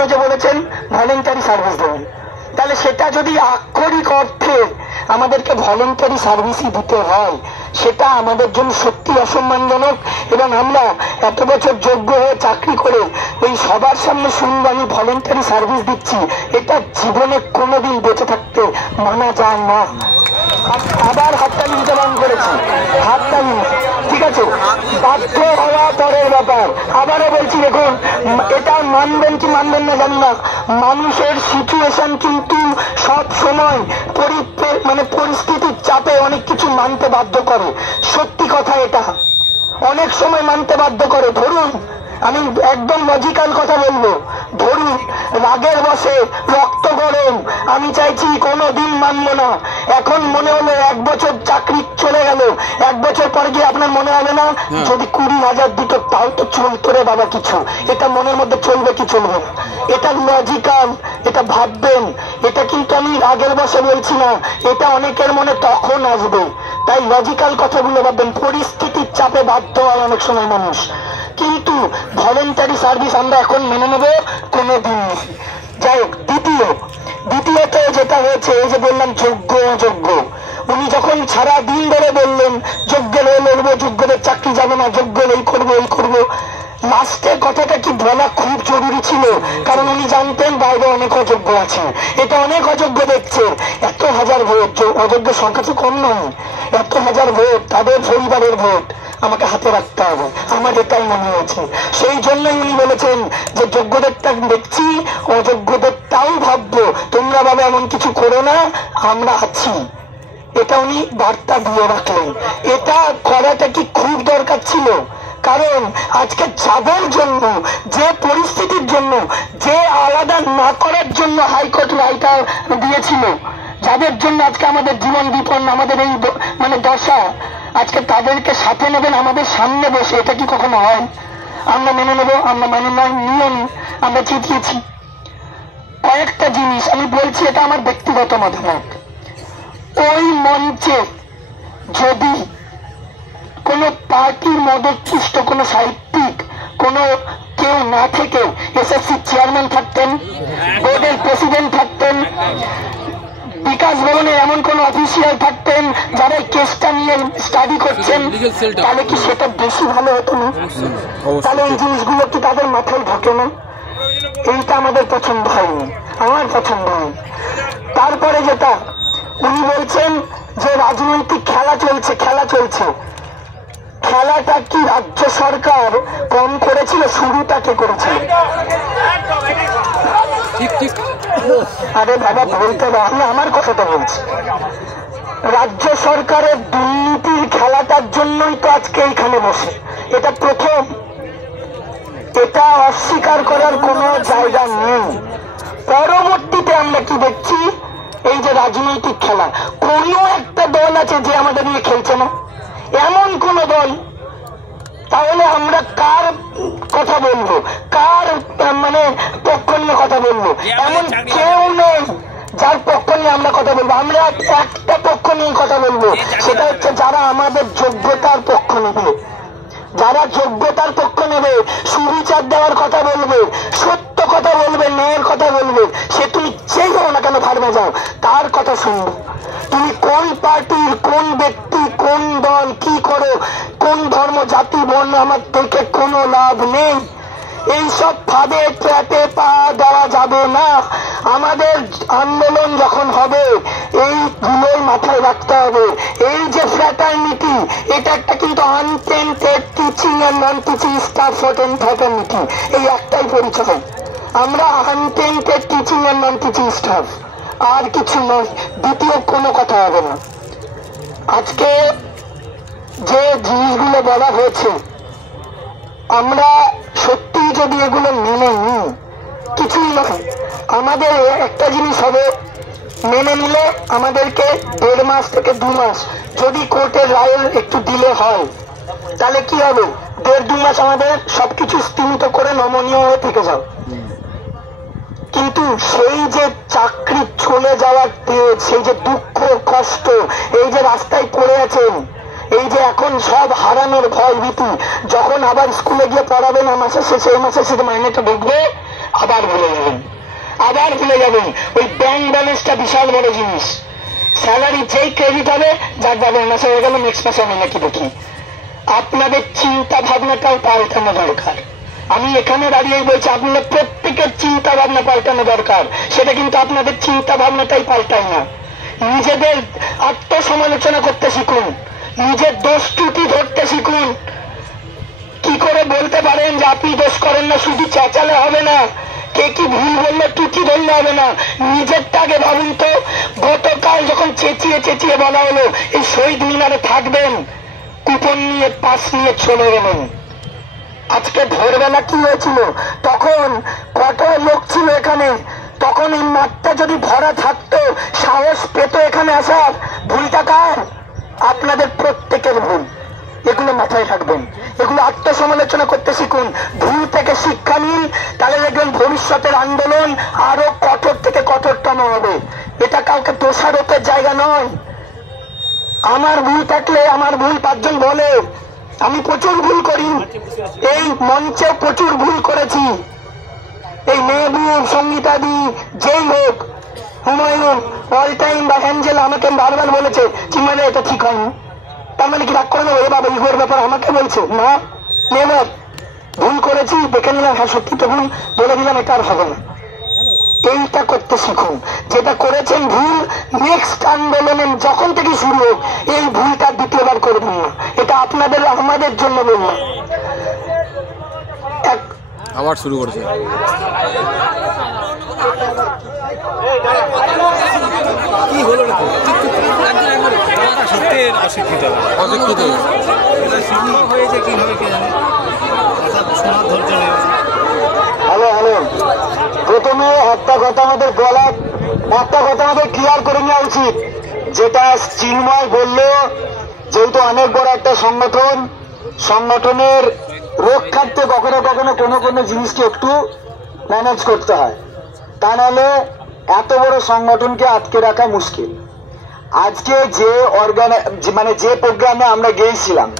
জন্য যে বলেছেন ভলেন্টারি সার্ভিস দেবেন, তাহলে সেটা যদি আক্ষরিক অর্থে আমাদেরকে ভলেন্টারি সার্ভিসই দিতে হয়, সেটা আমাদের জন্য সত্যি অসম্মানজনক। এবং আমরা এত বছর যোগ্য হয়ে চাকরি করে এই সবার সামনে শুনবো আমি ভলেন্টারি সার্ভিস দিচ্ছি, এটা জীবনে কোনোদিন বেঁচে থাকতে মানা যায় না। আবার হাততালি দিতে বান করেছি, হাততালি, ঠিক আছে, বাধ্য হওয়া পরের ব্যাপার। আবারও বলছি, দেখুন, এটা মানবেন কি মানবেন না জানি না, মানুষের সিচুয়েশন কিন্তু সব সময় মানে পরিস্থিতির চাপে অনেক কিছু মানতে বাধ্য করে। সত্যি কথা, এটা অনেক সময় মানতে বাধ্য করে। ধরুন, আমি একদম লজিক্যাল কথা বলবো, ধরুন রাগের বসে রক্ত গরম, আমি চাইছি কোনোদিন মানবো না, এখন মনে হলো 1 বছর চাকরি চলে গেল, 1 বছর পরে গিয়ে আপনার মনে হবে না যদি 20,000 দিত তাও তো চলতো রে বাবা কিছু, এটা মনের মধ্যে চলবে কি চলবে না, এটা লজিক্যাল, এটা ভাববেন। এটা কিন্তু আমি রাগের বসে বলছি না, এটা অনেকের মনে তখন আসবে, তাই লজিক্যাল কথাগুলো ভাববেন। পরিস্থিতির চাপে বাধ্য হয় অনেক সময় মানুষ, কিন্তু ভলেন্টারি সার্ভিস আমরা এখন মেনে নেব কোনোদিন নেই। যাই হোক, দ্বিতীয়ত যেটা হয়েছে, এই যে বললাম যোগ্য অযোগ্য, উনি যখন সারা দিন ধরে বললেন যোগ্য হয়ে লড়বো, যোগ্যদের চাকরি যাবে না, যোগ্য এই করবো এই করবো, লাস্টের কথাটা কি বলা খুব জরুরি ছিল, কারণ উনি জানতেন বাইরে অনেক অযোগ্য আছে, এটা অনেক অযোগ্য দেখছে। 1,000 ভোট, অযোগ্য সংখ্যা তো কম নয়, 1,000 ভোট, তাদের পরিবারের ভোট আমাকে হাতে রাখতে হবে, আমার এটাই মনে হয়েছে। সেই জন্যই উনি বলেছেন যে যোগ্যদেরটা দেখছি, অযোগ্যদেরটাও ভাববো, তোমরা বাবা এমন কিছু করো না, আমরা আছি, এটা উনি বার্তা দিয়ে রাখলেন। এটা করাটা কি খুব দরকার ছিল, কারণ আজকে যাদের জন্য, যে পরিস্থিতির জন্য, যে আলাদা না করার জন্য হাইকোর্ট রায়টা দিয়েছিল, যাদের জন্য আজকে আমাদের জীবন বিপন্ন, আমাদের এই মানে দশা, আজকে তাদেরকে সাথে নেবেন আমাদের সামনে বসে, এটা কি কখনো হয়? আমরা মেনে নেবো? আমরা মেনে নিয়ে আমরা চিঠিয়েছি। কয়েকটা জিনিস আমি বলছি, এটা আমার ব্যক্তিগত মতামত। ওই মঞ্চে যদি কোন পার্টির মদতপুষ্ট কোন সাহিত্যিক কোন কেউ না থেকে এসএসসি চেয়ারম্যান থাকতেন, বোর্ডের প্রেসিডেন্ট থাকতেন, বিকাশ ভবনের এমন কোন অফিসিয়াল থাকতেন যারা এই কেসটা নিয়ে স্টাডি করছেন, তাহলে কি সেটা বেশি ভালো হতো না? তাহলে এই জিনিসগুলো কি তাদের মাথায় ঢোকে না? এইটা আমাদের পছন্দ হয়নি, আমার পছন্দ হয়নি। তারপরে যেটা উনি বলছেন যে রাজনৈতিক খেলা চলছে, খেলাটা কি রাজ্য সরকার কম করেছিল? শুরুটা কে করেছিল? আরে বাবা বলতে আমি আমার কথাটা বলছি, রাজ্য সরকারের দুর্নীতির খেলাটার জন্যই তো আজকে এইখানে বসে, এটা প্রথম, এটা অস্বীকার করার কোনো জায়গা নেই। পরবর্তীতে আমরা কি দেখছি, এই যে রাজনৈতিক খেলা, কোন একটা দল আছে যে আমাদের নিয়ে খেলছে না, এমন কোন দল? তাহলে আমরা কার কথা বলবো, কার মানে পক্ষ নিয়ে কথা বলবো? এমন কেউ নেই যার পক্ষ নিয়ে আমরা কথা বলবো। আমরা একটা পক্ষ নিয়ে কথা বলবো, সেটা হচ্ছে যারা আমাদের যোগ্যতার পক্ষ নেবে, যারা যোগ্যতার পক্ষ নেবে, সুবিচার দেওয়ার কথা বলবে, সত্য কথা বলবে, ন্যায়ের কথা বলবে, সে তুমি যেই হও না কেন ফার্মে যাও, তার কথা শুনবে। তুমি কোন পার্টির, কোন ব্যক্তি, কোন দল, কি করো, কোন ধর্ম, জাতি, বর্ণ, আমার থেকে কোনো লাভ নেই। এইসব ফাঁদে ট্র্যাপে পা দেওয়া যাবে না। আমাদের আন্দোলন যখন হবে এইগুলোই মাথায় রাখতে হবে। এই যে ফ্র্যাটার্নিটি, এটা একটা কিন্তু untainted teaching and non teaching staff fraternity, এই একটাই পরিচয়। আমরা untainted teaching and non teaching staff, আর কিছু নয়, দ্বিতীয় কোনো কথা হবে না। আজকে যে জিনিসগুলো বলা হয়েছে, আমরা সত্যি যদি এগুলো মেনে নিই, কিছুই নয়, আমাদের একটা জিনিস হবে, মেনে নিলে আমাদেরকে 1.5 মাস থেকে 2 মাস যদি কোর্টের রায়ের একটু দিলে হয়, তাহলে কি হবে, 1.5-2 মাস আমাদের সবকিছু স্তীমিত করে নমনীয় হয়ে থেকে যাও। কিন্তু সেই যে চাকরি চলে যাওয়ার তেজ, সেই যে দুঃখ কষ্ট, এই যে রাস্তায় পড়ে আছেন, এই যে এখন সব হারানোর ভয় ভীতি, যখন আবার স্কুলে গিয়ে পড়াবেন মাসের শেষে, এই মাসের শেষে মাইনেটা ঢুকবে, আবার ভুলে যাবেন, আবার ভুলে যাবেন। ওই ব্যাংক ব্যালেন্সটা বিশাল বড় জিনিস। স্যালারি যেই ক্রেডিট হবে, যার যাবে মাসে হয়ে গেল, নেক্সট মাসে আমি নাকি দেখি। আপনাদের চিন্তা ভাবনাটাও পাল্টানো দরকার। আমি এখানে দাঁড়িয়ে বলছি, আপনাদের প্রত্যেকের চিন্তা ভাবনা পাল্টানো দরকার। সেটা কিন্তু আপনাদের চিন্তা ভাবনাটাই পাল্টায় না। নিজেদের আত্মসমালোচনা করতে শিখুন, নিজের দোষ ত্রুটি ধরতে শিখুন। কি করে বলতে পারেন যে আপনি দোষ করেন না? শুধু চেঁচালে হবে না, কে কি ভুল বললে ত্রুটি ধরলে হবে না। নিজেরটা আগে ভাবুন তো। গতকাল যখন চেঁচিয়ে চেঁচিয়ে বলা হলো এই শহীদ মিনারে থাকবেন, কুপন নিয়ে পাস নিয়ে চলে গেলেন। আজকে ভোরবেলা কি হয়েছিল? তখন কত লোক ছিল এখানে? তখন এই মাঠটা যদি ভরা থাকতো, সাহস পেত এখানে আসার। ভুলটা কার? আপনাদের প্রত্যেকের ভুল। এগুলো মাথায় রাখবেন, এগুলো আত্মসমালোচনা করতে শিখুন, ভুল থেকে শিক্ষা নিন। তাহলে দেখবেন ভবিষ্যতের আন্দোলন আরো কঠোর থেকে কঠোরতম হবে। এটা কাউকে দোষারোপের জায়গা নয়। আমার ভুল থাকলে আমার ভুল পাঁচজন বলে। আমি প্রচুর ভুল করি, এই মঞ্চে প্রচুর ভুল করেছি। এই মেহবুব, সঙ্গীতাদি, যেই হোক, হুমায়ুন, অল টাইম বা অ্যাঞ্জেলা আমাকে বারবার বলেছে চিন্ময় এটা ঠিক হয়নি। তার মানে কি রাগ করে নেবো? এ বাবা ইগোর ব্যাপার আমাকে বলছে না, নেবার ভুল করেছি, দেখে নিলাম হ্যাঁ সত্যি তো ভুল, বলে দিলাম এটা আর হবে না। এইটা করতে শিখুন। যেটা করেছেন ভুল, নেক্সট আন্দোলনে যখন থেকে শুরু হোক এই ভুলটা দ্বিতীয়বার করবেন না। এটা আপনাদের আমাদের জন্য বললাম। আবার শুরু করেছে। কি হলো না? সত্যের অশিক্ষিত অশিক্ষিত হয়েছে কিভাবে কে জানে। শোনার ধৈর্য নেই। হ্যালো হ্যালো, প্রথমে একটা কথা আমাদের বলার, একটা কথা আমাদের ক্লিয়ার করে নেওয়া উচিত। যেটা চিন্ময় বললো, যেহেতু অনেক বড় একটা সংগঠন, সংগঠনের রক্ষার্থে কখনো কখনো কোনো কোনো জিনিসকে একটু ম্যানেজ করতে হয়, তা নাহলে এত বড় সংগঠনকে আটকে রাখা মুশকিল। আজকে যে মানে যে প্রোগ্রামে আমরা গিয়েছিলাম,